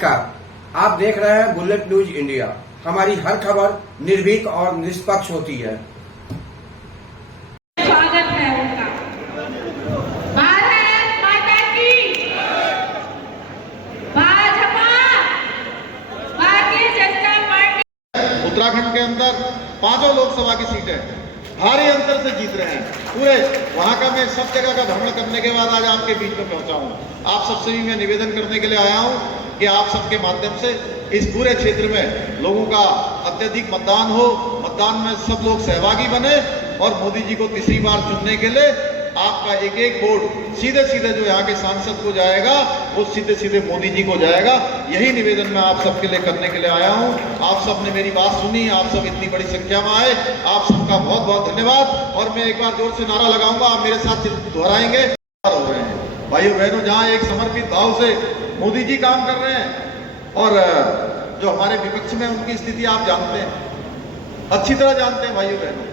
नमस्कार, आप देख रहे हैं बुलेट न्यूज इंडिया। हमारी हर खबर निर्भीक और निष्पक्ष होती है। स्वागत है उनका। भारत माता की, भाजपा, भारतीय जनता पार्टी। उत्तराखंड के अंदर 5 लोकसभा की सीटें भारी अंतर से जीत रहे हैं। पूरे वहां का मैं सब जगह का भ्रमण करने के बाद आज आपके बीच में पहुंचा हूं। आप सबसे भी मैं निवेदन करने के लिए आया हूं कि आप सबके माध्यम से इस पूरे क्षेत्र में लोगों का अत्यधिक मतदान हो, मतदान में सब लोग सहभागी बने और मोदी जी को तीसरी बार चुनने के लिए आपका एक एक वोट सीधे सीधे जो यहाँ के सांसद को जाएगा वो सीधे सीधे मोदी जी को जाएगा। यही निवेदन मैं आप सबके लिए करने के लिए आया हूँ। आप सब ने मेरी बात सुनी, आप सब इतनी बड़ी संख्या में आए, आप सबका बहुत बहुत धन्यवाद। और मैं एक बार जोर से नारा लगाऊंगा, आप मेरे साथ दोहराएंगे। हो रहे हैं भाइयों बहनों, जहाँ एक समर्पित भाव से मोदी जी काम कर रहे हैं और जो हमारे विपक्ष में उनकी स्थिति आप जानते हैं, अच्छी तरह जानते हैं भाइयों बहनों।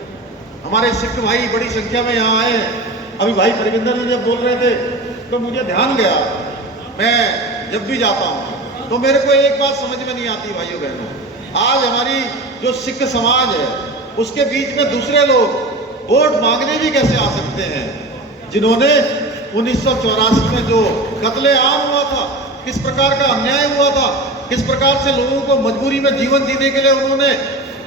हमारे सिख भाई बड़ी संख्या में यहाँ आए हैं। अभी भाई परविंदर जी जब बोल रहे थे तो मुझे ध्यान गया, मैं जब भी जाता हूँ तो मेरे को एक बात समझ में नहीं आती भाइयों बहनों, आज हमारी जो सिख समाज है उसके बीच में दूसरे लोग वोट मांगने भी कैसे आ सकते हैं, जिन्होंने 1984 में जो कत्लेआम हुआ था, किस प्रकार का अन्याय हुआ था, किस प्रकार से लोगों को मजबूरी में जीवन जीने के लिए उन्होंने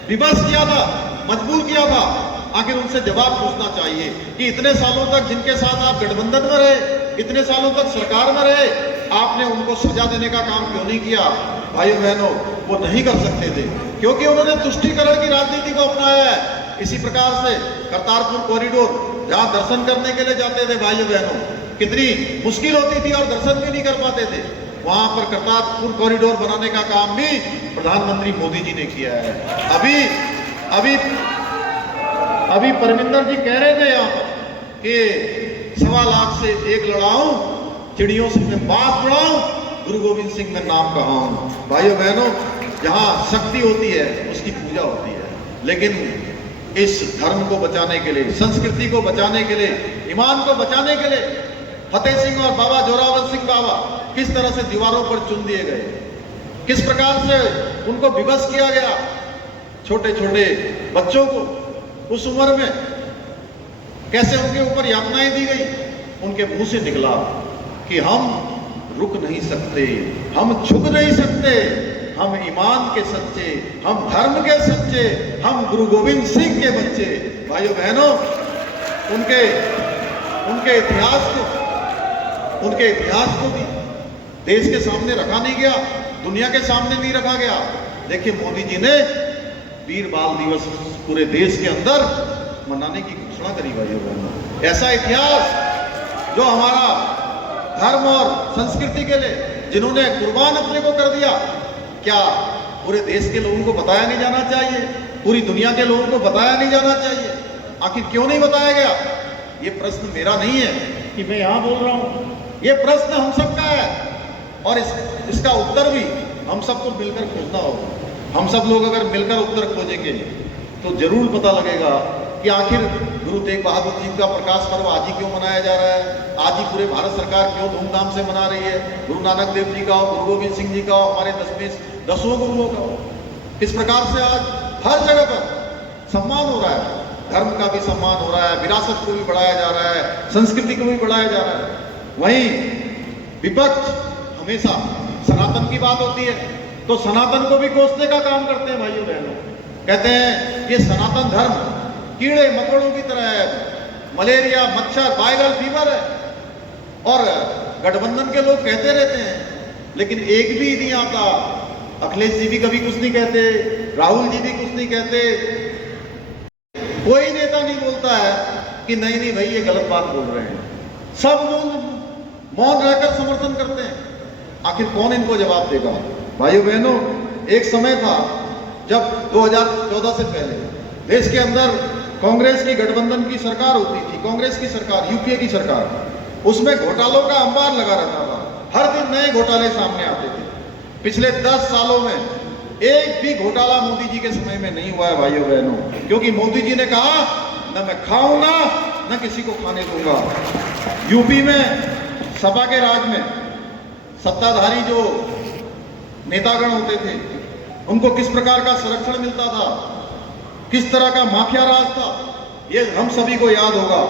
विवश किया था, मजबूर किया था। आखिर उनसे जवाब पूछना चाहिए कि इतने सालों तक जिनके साथ आप गठबंधन में रहे, इतने सालों तक सरकार में रहे, आपने उनको सजा देने का काम क्यों नहीं किया? भाइयों बहनों, वो नहीं कर सकते थे क्योंकि उन्होंने तुष्टीकरण की राजनीति को अपनाया है। इसी प्रकार से करतारपुर कॉरिडोर, जहां दर्शन करने के लिए जाते थे भाइयों बहनों, कितनी मुश्किल होती थी और दर्शन भी नहीं कर पाते थे, वहां पर करतारपुर कॉरिडोर बनाने का काम भी प्रधानमंत्री मोदी जी ने किया है। अभी परविंदर जी कह रहे थे यहाँ पर कि 1.25 लाख से 1 लड़ाऊं, चिड़ियों से मैं बात बढ़ाऊं, गुरु गोविंद सिंह में नाम कहाऊं। भाइयों बहनों, जहां शक्ति होती है उसकी पूजा होती है, लेकिन इस धर्म को बचाने के लिए, संस्कृति को बचाने के लिए, ईमान को बचाने के लिए फतेह सिंह और बाबा जोरावर सिंह बाबा किस तरह से दीवारों पर चुन दिए गए, किस प्रकार से उनको विवश किया गया। छोटे छोटे बच्चों को उस उम्र में कैसे उनके ऊपर यातनाएं दी गई, उनके मुंह से निकला कि हम रुक नहीं सकते, हम झुक नहीं सकते, हम ईमान के सच्चे, हम धर्म के सच्चे, हम गुरु गोविंद सिंह के बच्चे। भाइयों बहनों, उनके इतिहास को भी देश के सामने रखा नहीं गया, दुनिया के सामने नहीं रखा गया। देखिए, मोदी जी ने वीर बाल दिवस पूरे देश के अंदर मनाने की घोषणा करी। भाइयों बहनों, ऐसा इतिहास जो हमारा धर्म और संस्कृति के लिए जिन्होंने कुर्बान अपने को कर दिया, क्या पूरे देश के लोगों को बताया नहीं जाना चाहिए? पूरी दुनिया के लोगों को बताया नहीं जाना चाहिए? आखिर क्यों नहीं बताया गया? ये प्रश्न मेरा नहीं है कि मैं यहां बोल रहा हूं, ये प्रश्न हम सबका है और इसका उत्तर भी हम सबको मिलकर खोजना होगा। हम सब लोग अगर मिलकर उत्तर खोजेंगे तो जरूर पता लगेगा कि आखिर गुरु तेग बहादुर जी का प्रकाश पर्व आज ही क्यों मनाया जा रहा है, आज ही पूरे भारत सरकार क्यों धूमधाम से मना रही है। गुरु नानक देव जी का हो, गुरु गोविंद सिंह जी का हो, हमारे 10वें गुरुओं का हो, किस प्रकार से आज हर जगह पर सम्मान हो रहा है, धर्म का भी सम्मान हो रहा है, विरासत को भी बढ़ाया जा रहा है, संस्कृति को भी बढ़ाया जा रहा है। वहीं विपक्ष हमेशा सनातन की बात होती है तो सनातन को भी कोसने का काम करते हैं। भाइयों बहनों, कहते हैं ये सनातन धर्म कीड़े मकोड़ों की तरह है, मलेरिया, मच्छर, वायरल फीवर है। और गठबंधन के लोग कहते रहते हैं, लेकिन एक भी नहीं आता। अखिलेश जी भी कभी कुछ नहीं कहते, राहुल जी भी कुछ नहीं कहते, कोई नेता नहीं बोलता है कि नहीं नहीं भाई ये गलत बात बोल रहे हैं। सब लोग मौन रहकर समर्थन करते हैं। आखिर कौन इनको जवाब देगा? भाइयों बहनों, एक समय था जब 2014 से पहले देश के अंदर कांग्रेस की गठबंधन की सरकार होती थी, कांग्रेस की सरकार, यूपीए की सरकार, उसमें घोटालों का अंबार लगा रहता था। हर दिन नए घोटाले सामने आते थे। पिछले 10 सालों में एक भी घोटाला मोदी जी के समय में नहीं हुआ है भाइयों बहनों, क्योंकि मोदी जी ने कहा न मैं खाऊंगा न किसी को खाने दूंगा। यूपी में सपा के राज में सत्ताधारी जो नेतागण होते थे, उनको किस प्रकार का संरक्षण मिलता था, किस तरह का माफिया राज था, ये हम सभी को याद होगा।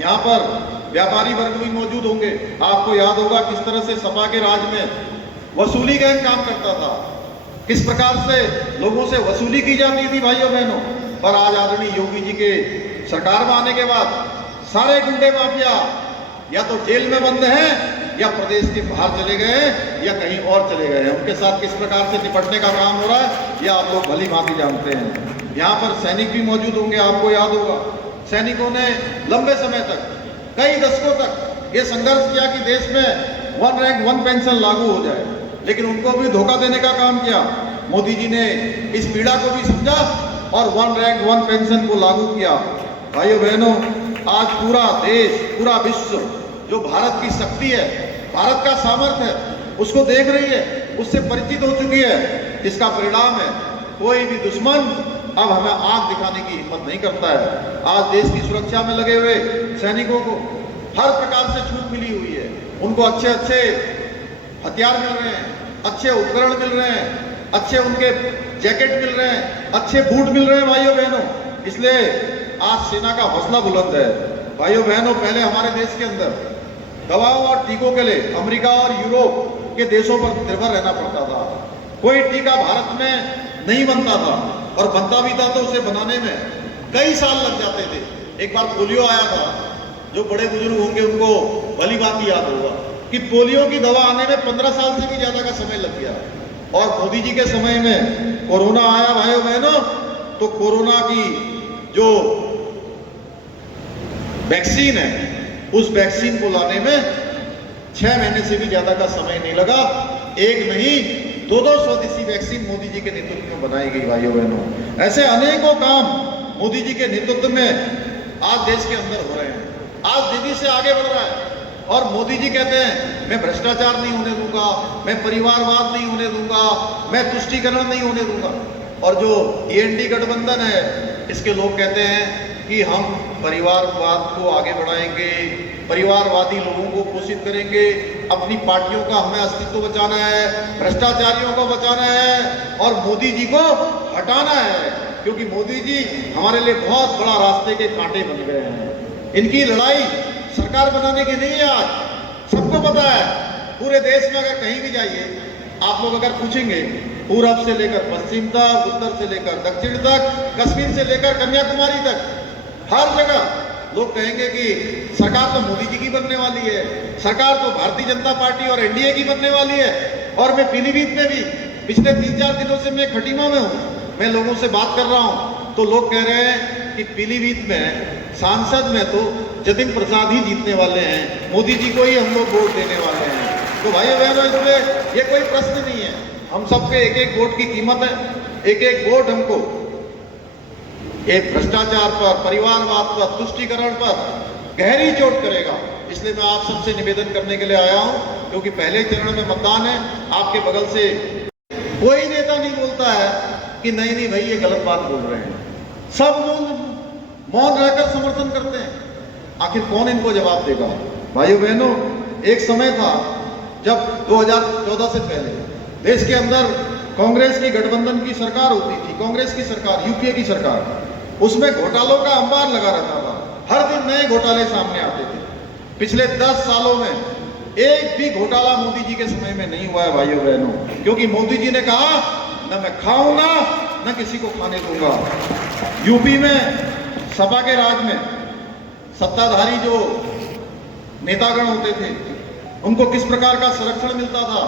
यहाँ पर व्यापारी वर्ग भी मौजूद होंगे, आपको याद होगा किस तरह से सपा के राज में वसूली गैंग काम करता था, किस प्रकार से लोगों से वसूली की जाती थी भाइयों बहनों। पर आज आदरणीय योगी जी के सरकार में आने के बाद सारे गुंडे माफिया या तो जेल में बंद हैं या प्रदेश के बाहर चले गए हैं या कहीं और चले गए हैं। उनके साथ किस प्रकार से निपटने का काम हो रहा है, यह आप लोग भली भांति जानते हैं। यहाँ पर सैनिक भी मौजूद होंगे, आपको याद होगा सैनिकों ने लंबे समय तक, कई दशकों तक ये संघर्ष किया कि देश में 1 रैंक 1 पेंशन लागू हो जाए, लेकिन उनको भी धोखा देने का काम किया। मोदी जी ने इस पीड़ा को भी समझा और 1 रैंक 1 पेंशन को लागू किया। भाइयों बहनों, आज पूरा देश, पूरा विश्व जो भारत की शक्ति है, भारत का सामर्थ्य है, उसको देख रही है, उससे परिचित हो चुकी है। इसका परिणाम है कोई भी दुश्मन अब हमें आंख दिखाने की हिम्मत नहीं करता है। आज देश की सुरक्षा में लगे हुए सैनिकों को हर प्रकार से छूट मिली हुई है। उनको अच्छे अच्छे हथियार मिल रहे हैं, अच्छे उपकरण मिल रहे हैं, अच्छे उनके जैकेट मिल रहे हैं, अच्छे बूट मिल रहे हैं भाइयों बहनों। इसलिए आज सेना का हौसला बुलंद है। भाइयों बहनों, पहले हमारे देश के अंदर दवाओं और टीकों के लिए अमेरिका और यूरोप के देशों पर निर्भर रहना पड़ता था। कोई टीका भारत में नहीं बनता था और बनता भी था तो उसे बनाने में कई साल लग जाते थे। एक बार पोलियो आया था, जो बड़े बुजुर्ग होंगे उनको भली बात याद होगा कि पोलियो की दवा आने में 15 साल से भी ज्यादा का समय लग गया। और मोदी जी के समय में कोरोना आया भाइयों बहनों, तो कोरोना की जो वैक्सीन है, उस वैक्सीन को लाने में 6 महीने से भी ज्यादा का समय नहीं लगा। एक नहीं, 2-2 स्वदेशी वैक्सीन मोदी जी के नेतृत्व में बनाई गई। भाइयों बहनों, ऐसे अनेकों काम मोदी जी के नेतृत्व में आज देश के अंदर हो रहे हैं। आज तेजी से आगे बढ़ रहा है और मोदी जी कहते हैं मैं भ्रष्टाचार नहीं होने दूंगा, मैं परिवारवाद नहीं होने दूंगा, मैं तुष्टीकरण नहीं होने दूंगा। और जो एनडीए गठबंधन है, इसके लोग कहते हैं कि हम परिवारवाद को आगे बढ़ाएंगे, परिवारवादी लोगों को पोषित करेंगे, अपनी पार्टियों का हमें अस्तित्व बचाना है, भ्रष्टाचारियों को बचाना है और मोदी जी को हटाना है, क्योंकि मोदी जी हमारे लिए बहुत बड़ा रास्ते के कांटे बन गए हैं। इनकी लड़ाई सरकार बनाने की नहीं है। आज सबको पता है, पूरे देश में अगर कहीं भी जाइए, आप लोग अगर पूछेंगे पूरब से लेकर पश्चिम तक, उत्तर से लेकर दक्षिण तक, कश्मीर से लेकर कन्याकुमारी तक, हर जगह लोग कहेंगे कि सरकार तो मोदी जी की बनने वाली है, सरकार तो भारतीय जनता पार्टी और एनडीए की बनने वाली है। और मैं पीलीभीत में भी पिछले 3-4 दिनों से मैं खटीमा में हूँ, मैं लोगों से बात कर रहा हूँ, तो लोग कह रहे हैं कि पीलीभीत में सांसद में तो जतिन प्रसाद ही जीतने वाले हैं, मोदी जी को ही हम लोग वोट देने वाले हैं। तो भाइयों बहनों, इसमें ये कोई प्रश्न नहीं है। हम सबके एक एक वोट की कीमत है। एक एक वोट हमको एक भ्रष्टाचार पर, परिवारवाद पर, तुष्टीकरण पर गहरी चोट करेगा। इसलिए मैं आप सबसे निवेदन करने के लिए आया हूं, क्योंकि पहले चरण में मतदान है। आपके बगल से कोई नेता नहीं बोलता है कि नहीं नहीं भाई ये गलत बात बोल रहे हैं। सब लोग मौन रहकर समर्थन करते हैं। आखिर कौन इनको जवाब देगा? भाइयों बहनों, एक समय था जब 2014 से पहले देश के अंदर कांग्रेस की गठबंधन की सरकार होती थी, कांग्रेस की सरकार, यूपीए की सरकार, उसमें घोटालों का अंबार लगा रहता था। हर दिन नए घोटाले सामने आते थे। पिछले 10 सालों में एक भी घोटाला मोदी जी के समय में नहीं हुआ है भाइयों बहनों, क्योंकि मोदी जी ने कहा न मैं खाऊंगा न किसी को खाने दूंगा। यूपी में सपा के राज में सत्ताधारी जो नेतागण होते थे, उनको किस प्रकार का संरक्षण मिलता था,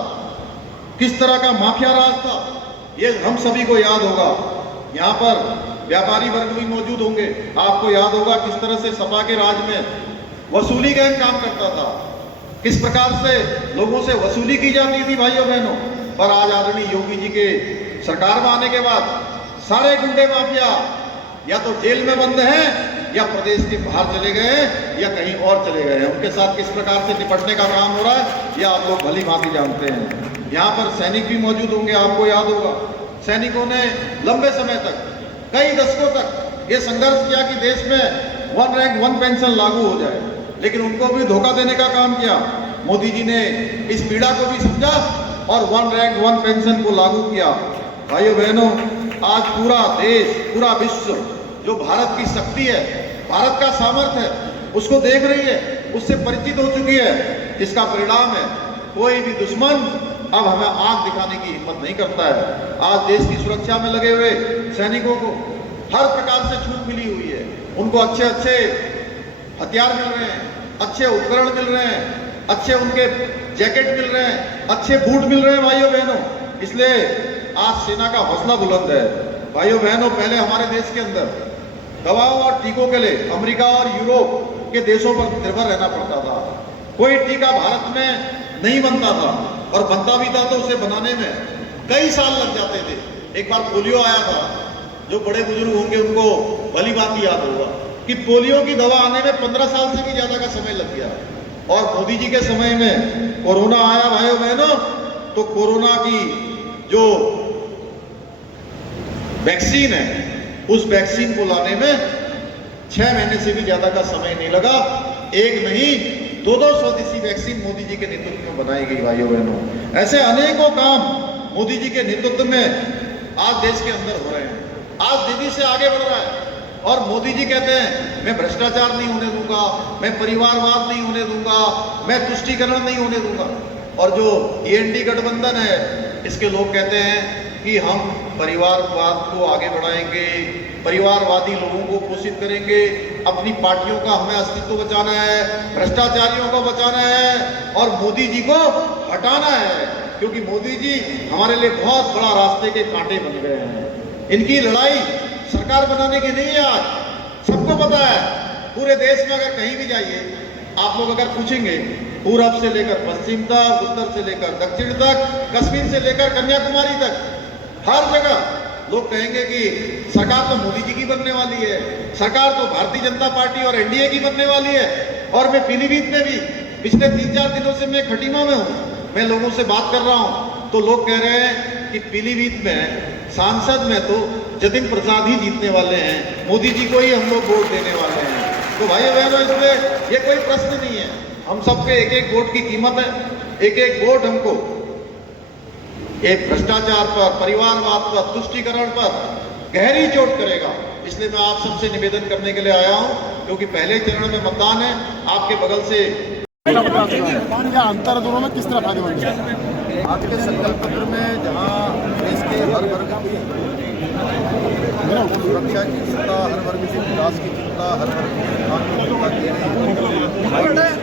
किस तरह का माफिया राज था, ये हम सभी को याद होगा। यहाँ पर व्यापारी वर्ग भी मौजूद होंगे, आपको याद होगा किस तरह से सपा के राज में वसूली गैंग काम करता था, किस प्रकार से लोगों से वसूली की जाती थी भाइयों बहनों। पर आज आदरणीय योगी जी के सरकार में आने के बाद सारे गुंडे माफिया या तो जेल में बंद हैं या प्रदेश के बाहर चले गए हैं या कहीं और चले गए हैं। उनके साथ किस प्रकार से निपटने का काम हो रहा है, यह आप लोग भली भांति जानते हैं। यहाँ पर सैनिक भी मौजूद होंगे, आपको याद होगा सैनिकों ने लंबे समय तक, कई दशकों तक ये संघर्ष किया कि देश में 1 रैंक 1 पेंशन लागू हो जाए, लेकिन उनको भी धोखा देने का काम किया। मोदी जी ने इस पीड़ा को भी समझा और वन रैंक वन पेंशन को लागू किया। भाइयों बहनों, आज पूरा देश, पूरा विश्व जो भारत की शक्ति है, भारत का सामर्थ्य है, उसको देख रही है, उससे परिचित हो चुकी है, जिसका परिणाम है कोई भी दुश्मन अब हमें आंख दिखाने की हिम्मत नहीं करता है। आज देश की सुरक्षा में लगे हुए सैनिकों को हर प्रकार से छूट मिली हुई है, उनको अच्छे अच्छे हथियार मिल रहे हैं, अच्छे उपकरण मिल रहे हैं, अच्छे उनके जैकेट मिल रहे हैं, अच्छे बूट मिल रहे हैं भाइयों बहनों। इसलिए आज सेना का हौसला बुलंद है। भाइयों बहनों, पहले हमारे देश के अंदर दवाओं और टीकों के लिए अमेरिका और यूरोप के देशों पर निर्भर रहना पड़ता था। कोई टीका भारत में नहीं बनता था, और बनता भी था तो उसे बनाने में कई साल लग जाते थे। एक बार पोलियो आया था, जो बड़े बुजुर्ग होंगे उनको भली बात याद होगा कि पोलियो की दवा आने में 15 साल से भी ज्यादा का समय लग गया। और मोदी जी के समय में कोरोना आया भाइयों बहनों, तो कोरोना की जो वैक्सीन है, उस वैक्सीन को लाने में 6 महीने से भी ज्यादा का समय नहीं लगा। एक नहीं, 2 स्वदेशी वैक्सीन मोदी जी के नेतृत्व में बनाई गई। भाइयों बहनों, ऐसे अनेकों काम मोदी जी के नेतृत्व में आज देश के अंदर हो रहे हैं। आज तेजी से आगे बढ़ रहा है, और मोदी जी कहते हैं मैं भ्रष्टाचार नहीं होने दूंगा, मैं परिवारवाद नहीं होने दूंगा, मैं तुष्टीकरण नहीं होने दूंगा। और जो एनडी गठबंधन है, इसके लोग कहते हैं कि हम परिवारवाद को आगे बढ़ाएंगे, परिवारवादी लोगों को पोषित करेंगे, अपनी पार्टियों का हमें अस्तित्व बचाना है, भ्रष्टाचारियों को बचाना है और मोदी जी को हटाना है, क्योंकि मोदी जी हमारे लिए बहुत बड़ा रास्ते के कांटे बन गए हैं। इनकी लड़ाई सरकार बनाने की नहीं है। आज सबको पता है, पूरे देश में अगर कहीं भी जाइए, आप लोग अगर पूछेंगे पूरब से लेकर पश्चिम तक, उत्तर से लेकर दक्षिण तक, कश्मीर से लेकर कन्याकुमारी तक, हर जगह लोग कहेंगे कि सरकार तो मोदी जी की बनने वाली है, सरकार तो भारतीय जनता पार्टी और एनडीए की बनने वाली है। और मैं पीलीभीत में भी पिछले 3-4 दिनों से मैं खटीमा में हूँ, मैं लोगों से बात कर रहा हूँ, तो लोग कह रहे हैं कि पीलीभीत में सांसद में तो जतिन प्रसाद ही जीतने वाले हैं, मोदी जी को ही हम लोग वोट देने वाले हैं। तो भाइयों बहनों, इसमें ये कोई प्रश्न नहीं है। हम सबके एक एक वोट की कीमत है, एक एक वोट हमको एक भ्रष्टाचार पर, परिवारवाद पर, तुष्टीकरण पर गहरी चोट करेगा। इसलिए मैं आप सबसे निवेदन करने के लिए आया हूं, क्योंकि पहले चरण में मतदान है। आपके बगल से अंतर दोनों में किस तरह फायदेमंद है? आज के संकल्प पत्र में जहाँ देश के हर वर्ग की सुरक्षा की चिंता, हर वर्ग के विकास की चिंता, हर वर्ग के उत्थान की चिंता की गई,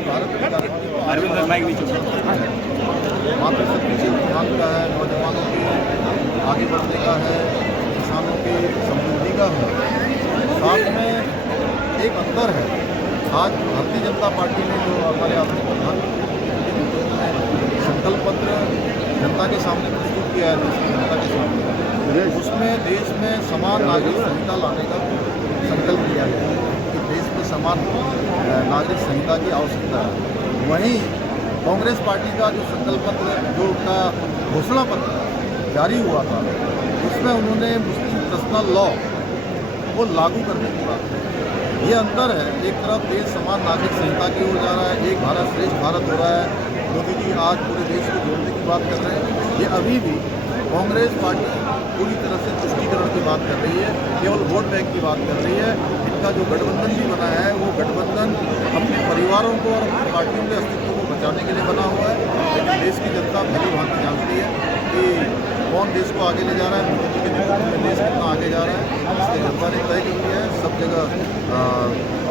भारत की गारंटी को आगे बढ़ाने का है, मातृशक्ति के उत्थान का है, नौजवानों के आगे बढ़ने का है, किसानों की समृद्धि का है। साथ में एक अंतर है, आज भारतीय जनता पार्टी ने जो हमारे आदरणीय प्रधानमंत्री के नेतृत्व में संकल्प पत्र जनता के सामने प्रस्तुत किया है, देश की जनता के सामने, उसमें देश में समान नागरिक संहिता लाने का संकल्प लिया गया है कि देश में समान नागरिक संहिता की आवश्यकता है। वहीं कांग्रेस पार्टी का जो संकल्प पत्र, जो उनका घोषणा पत्र जारी हुआ था, उसमें उन्होंने मुस्लिम पर्सनल लॉ को लागू करने की बात की। ये अंतर है, एक तरफ देश समान नागरिक संहिता की ओर जा रहा है, एक भारत श्रेष्ठ भारत हो रहा है, मोदी जी आज पूरे देश को जोड़ने की बात कर रहे हैं। ये अभी भी कांग्रेस पार्टी पूरी तरह से तुष्टीकरण की बात कर रही है, केवल वोट बैंक की बात कर रही है। इनका जो गठबंधन भी बना है, वो गठबंधन अपने परिवारों को और अपनी पार्टियों के अस्तित्व को बचाने के लिए बना हुआ है। लेकिन देश की जनता भली भांति जानती है कि कौन देश को आगे ले जा रहा है, मोदी जी के नेतृत्व में देश कितना आगे जा रहा है। इसलिए जनता ने तय कर लिया है। सब जगह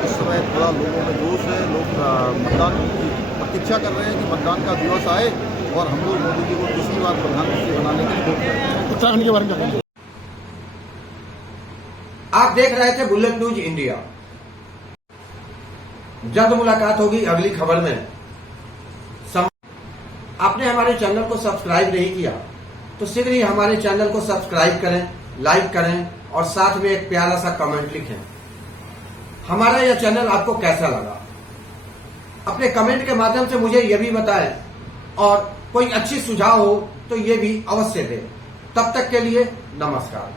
इस समय थोड़ा लोगों में जोश है, लोग मतदान की प्रतीक्षा कर रहे हैं कि मतदान का दिवस आए और हम लोग मोदी जी को दूसरी बार प्रधानमंत्री बनाने के लिए वोट करते हैं। उत्तराखंड के बारे में बताएंगे। आप देख रहे थे बुलेट न्यूज इंडिया। जल्द मुलाकात होगी अगली खबर में। आपने हमारे चैनल को सब्सक्राइब नहीं किया तो शीघ्र ही हमारे चैनल को सब्सक्राइब करें, लाइक करें और साथ में एक प्यारा सा कमेंट लिखें। हमारा यह चैनल आपको कैसा लगा, अपने कमेंट के माध्यम से मुझे यह भी बताएं, और कोई अच्छी सुझाव हो तो ये भी अवश्य दें। तब तक के लिए नमस्कार।